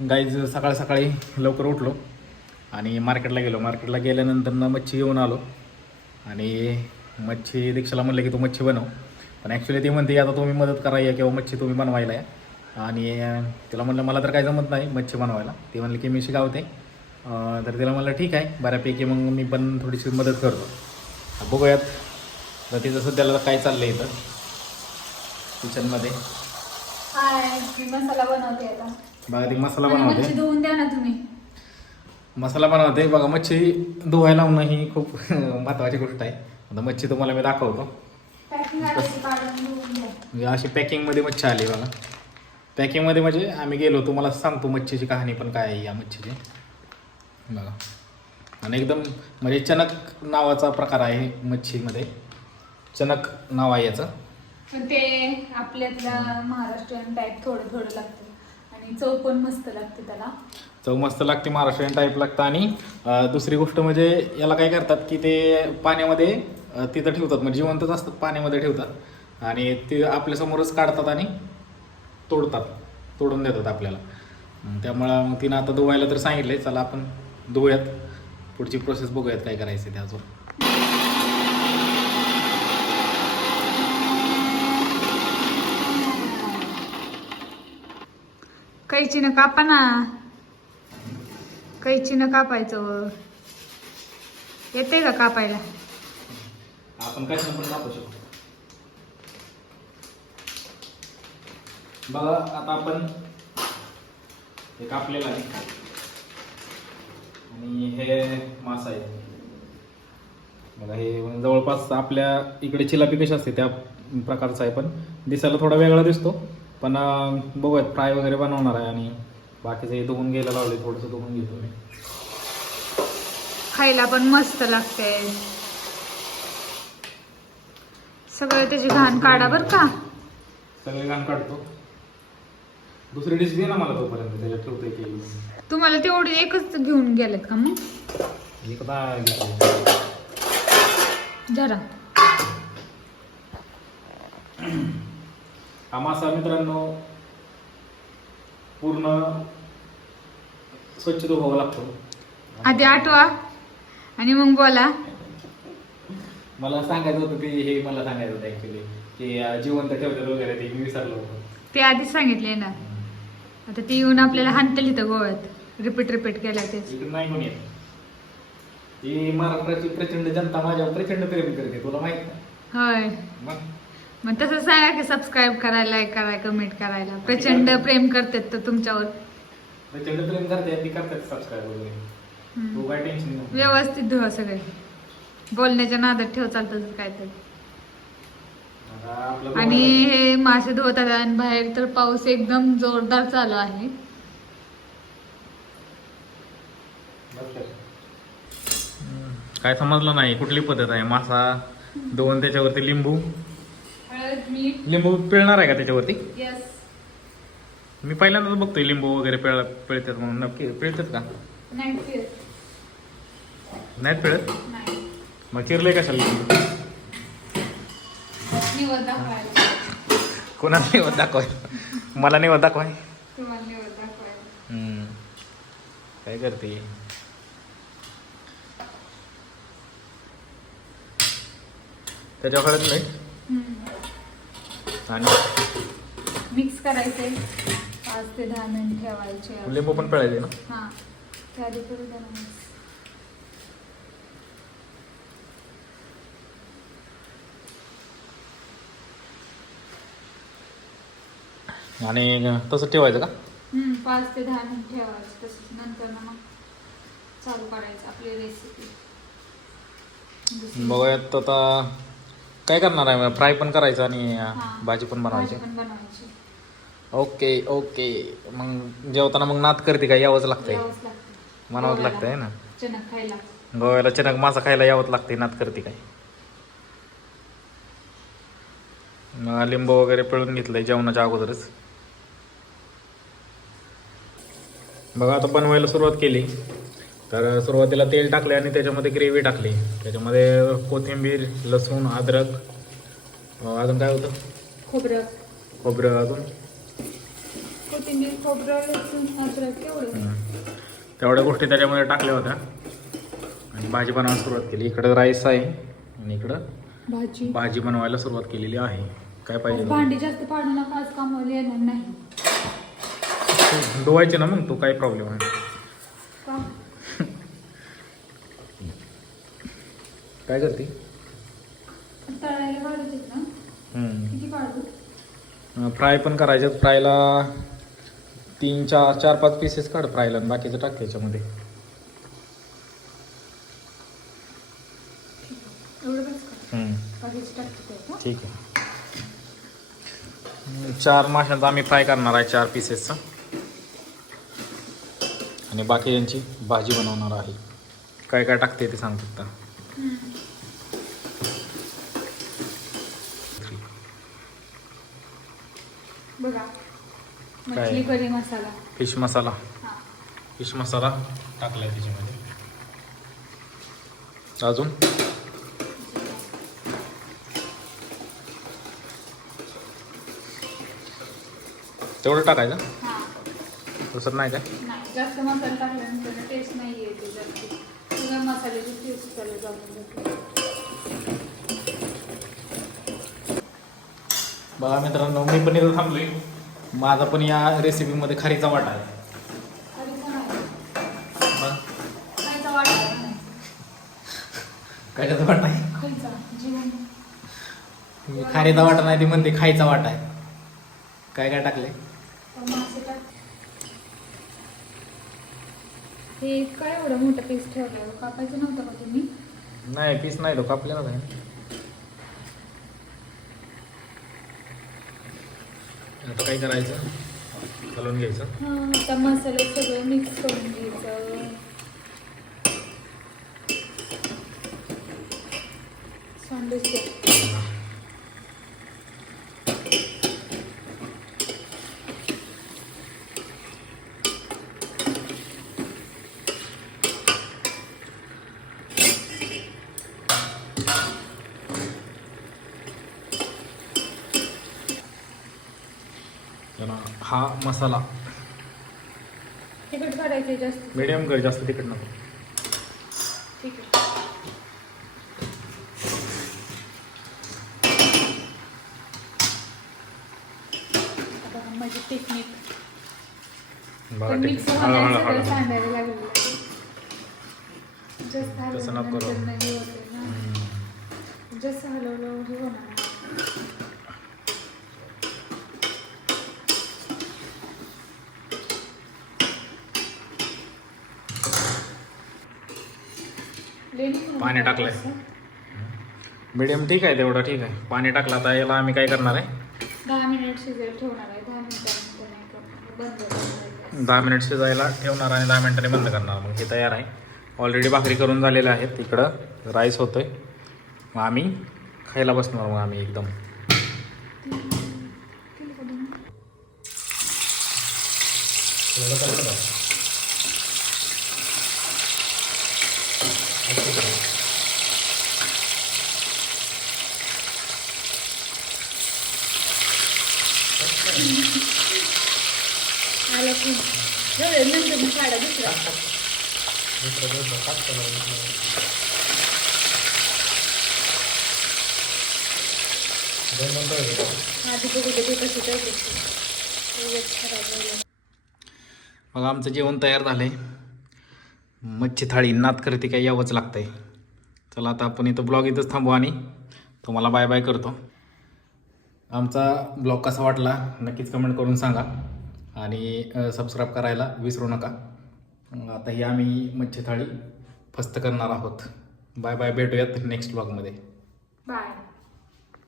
Guys सकाळ सकाळी लवकर उठलो आणि मार्केटला गेलो. मार्केटला गेल्यानंतर ना मच्छी घेऊन आलो. आणि मच्छी रिक्षाला म्हणलं की तू मच्छी बनव. पण ॲक्च्युली ती म्हणते आता तुम्ही मदत करायला किंवा मच्छी तुम्ही बनवायला आहे आणि तिला म्हणलं मला तर काही जमत नाही मच्छी बनवायला. ती म्हणली की मी शिकावते. तर तिला म्हणलं ठीक आहे बऱ्यापैकी मग मी पण थोडीशी मदत करतो. बघूयात. तर तिचं सध्याला काय चाललं आहे इथं किचनमध्ये हाय मी मसाला बनवते आता. बघा ती मसाला बनवते. मच्छी धुवून द्या ना तुम्ही. मसाला बनवते. बघा मच्छी धुवायला लावणं ही खूप महत्त्वाची गोष्ट आहे. आता मच्छी तुम्हाला मी दाखवतो. पॅकिंग आणायची काढून धुवून द्या म्हणजे अशी पॅकिंगमध्ये मच्छी आली बघा. पॅकिंगमध्ये म्हणजे आम्ही गेलो तुम्हाला सांगतो मच्छीची कहाणी पण काय आहे या मच्छीची. बघा. आणि एकदम म्हणजे चणक नावाचा प्रकार आहे मच्छीमध्ये. चणक नाव आहे याचं. पण ते आपल्यातल्या महाराष्ट्रीयन टाईप थोडं थोडं लागतं. आणि चव पण मस्त लागते त्याला. चव मस्त लागते महाराष्ट्रीयन टाईप लागतं. आणि अं, दुसरी गोष्ट म्हणजे याला काय करतात की ते पाण्यामध्ये अं, तिथं ठेवतात. म्हणजे जिवंतच असतात पाण्यामध्ये ठेवतात. आणि ते आपल्यासमोरच काढतात आणि तोडतात. तोडून देतात आपल्याला. त्यामुळं मग तिनं आता धुवायला तर सांगितलंय चला आपण धुवूयात पुढची प्रोसेस बघूयात काय करायचं ते अजून. कैचीनं कापा ना. कैचीनं कापायचं. येते का कापायला? आपण काय पण कापू शकतो. बघा आता आपण हे कापलेलं आहे. आणि हे मासा आहे. बघा हे जवळपास आपल्या इकडे चिलापी कशी असते त्या प्रकारचा आहे पण. दिसायला थोडा वेगळा दिसतो. पण बघूयात फ्राय वगैरे बनवणार आहे आणि बाकीचं हे धुवून घ्यायला लावले थोडंसं धुवून घेतो मी खायला पण मस्त लागते सगळं त्याची घाण काढा बर का. सगळे घाण काढतो. दुसरी डिश दे ना मला तोपर्यंत त्याच्यात ठेवतोय की. तुम्हाला तेवढी एकच घेऊन गेलेत का मग? एकदा घेतली. जरा हा मासा मित्रांनो पूर्ण स्वच्छ धुवावा लागतो. आधी आठवा आणि मग बोला. मला सांगायचं होतं ते हे मला सांगायचं होतं ऍक्च्युली की अं, जिवंत ठेवतात वगैरे ते मी विसरलो होतो. ते आधीच सांगितले ना. आता ती येऊन आपल्याला हाणतील इथं गोव्यात. रिपीट रिपीट तेच. इकडे नाही कोणी येत. ही महाराष्ट्राची प्रचंड जनता माझ्यावर प्रचंड प्रेम करते तुला माहीत नाही होय. मग? मग तसं सांगा की सबस्क्राईब करायला लाईक करायला कमेंट करायला. प्रचंड प्रेम करतात तर तुमच्यावर. प्रचंड प्रेम करते ती करतात सबस्क्राईब वगैरे. हम्म. तू काय टेन्शन नाही. व्यवस्थित धुवा सगळे. बोलण्याच्या नादात ठेव चालतं काय तर आता आपलं आणि हे मासे धुवतात आणि बाहेर तर पाऊस एकदम जोरदार चालू आहे. काय समजलं नाही कुठली पद्धत आहे? मासा दोन त्याच्यावरती लिंबू? हळद मीठ लिंबू पिळणार आहे का त्याच्यावरती? यस मी पहिल्यांदाच बघतोय लिंबू वगैरे पिळ पिळतात म्हणून. नक्की पिळतात का? नाही फिर नाहीत पिळत? नाही. मग चिरले कशाला लिंबू? निवड दाखवायला. कोणाला दाखवाय? मला निवत दाखवाय. तुम्हाला निवड दाखवायला. हम्म. काय करते? त्याच्या कळत नाही? आणि मिक्स करायचे. पाच ते दहा मिनिट ठेवायचे. लिंबू पण पिळायचे ना? हा. त्या आधी करू द्या ना mix. आणि तसं ठेवायचं का? हम्म, पाच ते दहा मिनिट ठेवायचं तसंच. नंतर ना मग चालू करायचं आपली रेसिपी बघूयात आता काय करणार आहे? फ्राय पण करायचं आणि भाजी पण बनवायची. पण बनवायची. Okay okay. मग जेवताना मग नात करते का? यावंच लागतंय. यावंच लागतं म्हणावंच. लागतंय ना? चणक खायला. गोव्याला चणक मासा खायला यावंच लागते नात करते काय? मग लिंबू वगैरे पिळून घेतलंय जेवणाच्या अगोदरच. बघा आता बनवायला सुरुवात केली. तर सुरुवातीला तेल टाकले आणि त्याच्यामध्ये ग्रेव्ही टाकली. त्याच्यामध्ये कोथिंबीर लसूण अद्रक अजून काय होतं? खोबरं. खोबरं अजून? कोथिंबीर खोबरं लसूण अद्रक. तेवढ्या गोष्टी त्याच्यामध्ये टाकल्या होत्या. आणि भाजी बनवायला सुरुवात केली. इकडं राईस आहे आणि इकडं भाजी. भाजी बनवायला सुरुवात केलेली आहे. काय पाहिजे? भांडी जास्त पाडू नका आज येणार नाही. तू धुवायचे ना मग? तू काय प्रॉब्लेम आहे का काय करते? फ्राय पण करायचे फ्रायला तीन चार चार पाच पीसेस काढ फ्रायला आणि बाकीचं टाक त्याच्यामध्ये. का? ठीक आहे. चार माशांचा आम्ही फ्राय करणार आहे चार पीसेसचा आणि बाकी यांची भाजी बनवणार आहे. काय काय टाकते ते सांग फक्त. बघा. मछली करी मसाला. फिश मसाला. हा. फिश मसाला टाकलाय त्याच्यामध्ये. अजून? तेवढं टाकायचं? हा. नाही काय? नाही जास्त मसाला टाकल्यानंतर टेस्ट नाही येते जास्त. सगळ्या मसाल्याची टेस्ट त्याला जाऊन जाते. बघा मित्रांनो मी पण इथं थांबलोय. माझा पण या रेसिपीमध्ये खारीचा वाटा आहे. खायचा वाटा आहे नाही खारीचा वाटा नाही ती म्हणते खायचा वाटा आहे. काय काय टाकले? हे काय एवढं मोठं पीस ठेवलं कापायचं नव्हतं का तुम्ही? नाही पीस नाही तो कापले ना आता काय करायचं? घालून घ्यायचं. हा आता मसाले सगळं मिक्स करून घ्यायचं. सांडूच दे. त्याला हा मसाला. तिखट काढायचे जास्त. मिडियम कर जास्त तिखट नको. ठीक आहे. आता बघा माझी टेक्निक बघा पण ठीक मिक्सर हळू हळू सगळं हळू. सांडायला लागलं जास्त तसं नको करू. हलवल्यानंतर नाही होते ना. हम्म. जास्त हलवलं हे होणार नाही. पाणी टाकलंय. मिडियम ठीक आहे तेवढं ठीक आहे. पाणी टाकलं आता याला आम्ही काय करणार आहे? दहा मिनिट शिजायला ठेवणार आहे. दहा मिनिट शिजायला ठेवणार आणि दहा मिनिटांनी बंद करणार. मग हे तयार आहे. ऑलरेडी भाकरी करून झालेल्या आहेत. इकडं राईस होतोय. मग आम्ही खायला बसणार मग आम्ही एकदम. का? आलं की. नंतर काढा दुसरा. मग आमचं जेवण तयार झालंय. मच्छी थाळी नात करते काय यावंच लागतंय. चला आता आपण इथं ब्लॉग इथंच थांबू आणि तुम्हाला बाय बाय करतो. आमचा ब्लॉग कसा वाटला नक्कीच कमेंट करून सांगा आणि सबस्क्राईब करायला विसरू नका. आता ही आम्ही मच्छी थाळी फस्त करणार आहोत. बाय बाय भेटूयात नेक्स्ट ब्लॉगमध्ये बाय.